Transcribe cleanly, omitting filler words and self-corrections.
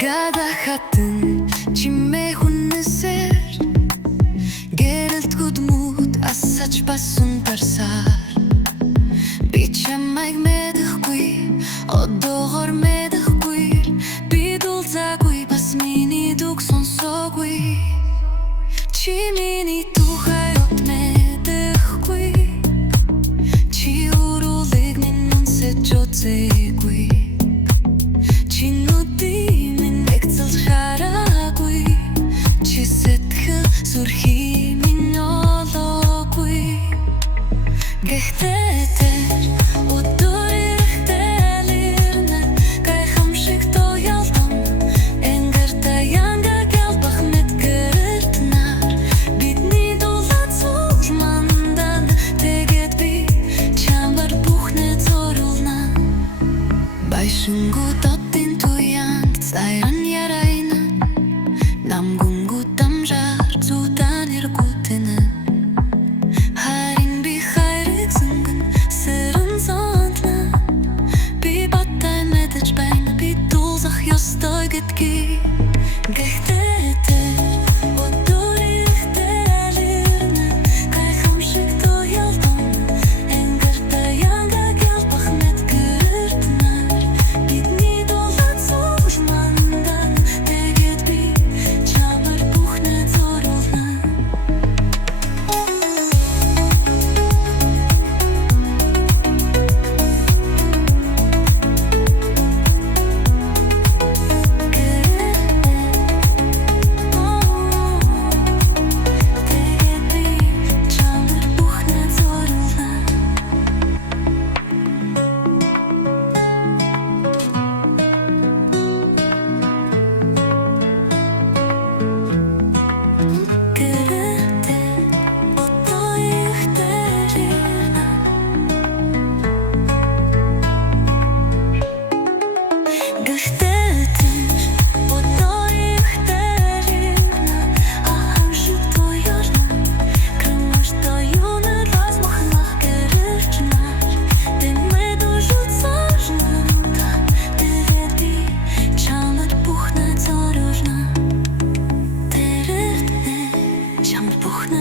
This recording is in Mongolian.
Гадахатын чимээ хүннэсэр гэрэлт гудмууд асаж басан тарсаар би чамайг мэдэхгүй одоогоор мэдэхгүй би дулзаагүй бас миний дуг сонсоогүй чи миний тухай от мэдэхгүй чи урулыг минь үнсэж үзээгүй чи нүдий минь эгцэл хараагүй чи сэтгэл зүрхий минь олоогүй гэхдээ тэр өдөр ирэхдээ лирнэ гайхамшиг тоялдам энгэртэ янга гэлбах мэдгэртнаар бидний дулаат суулмандан тэгээд би чамар бүхнэ зорулна байшингу доттын туянд сайран ярайна намгунгу дамжаар зудан иргутэнэ харин би хайрыг зөнгөн сэрэн зонтна би баттай мэдэж байна би дулзах ёстой гэдгийг гэхдээ тэр өдөр ирэхдээ лирнэ гайхамшиг тоялдам энгэртэ янга гэлбах мэдгэртнаар бидний дулаат суулмандан тэгээд би чамар бүхнэ зорулна тэгээд би чамар бүхнэ зорулна Гэхдээ өдөр ирэхдээ лирнэ Гэхдээ тэр өдөр ирэхдээ лирнэ ахамшиг тоялна крымаш тоюна размахнах гэрчнаар ты мэдужут сложно тэгээд би чамар бүхнэ зорулна чамар бүхнэ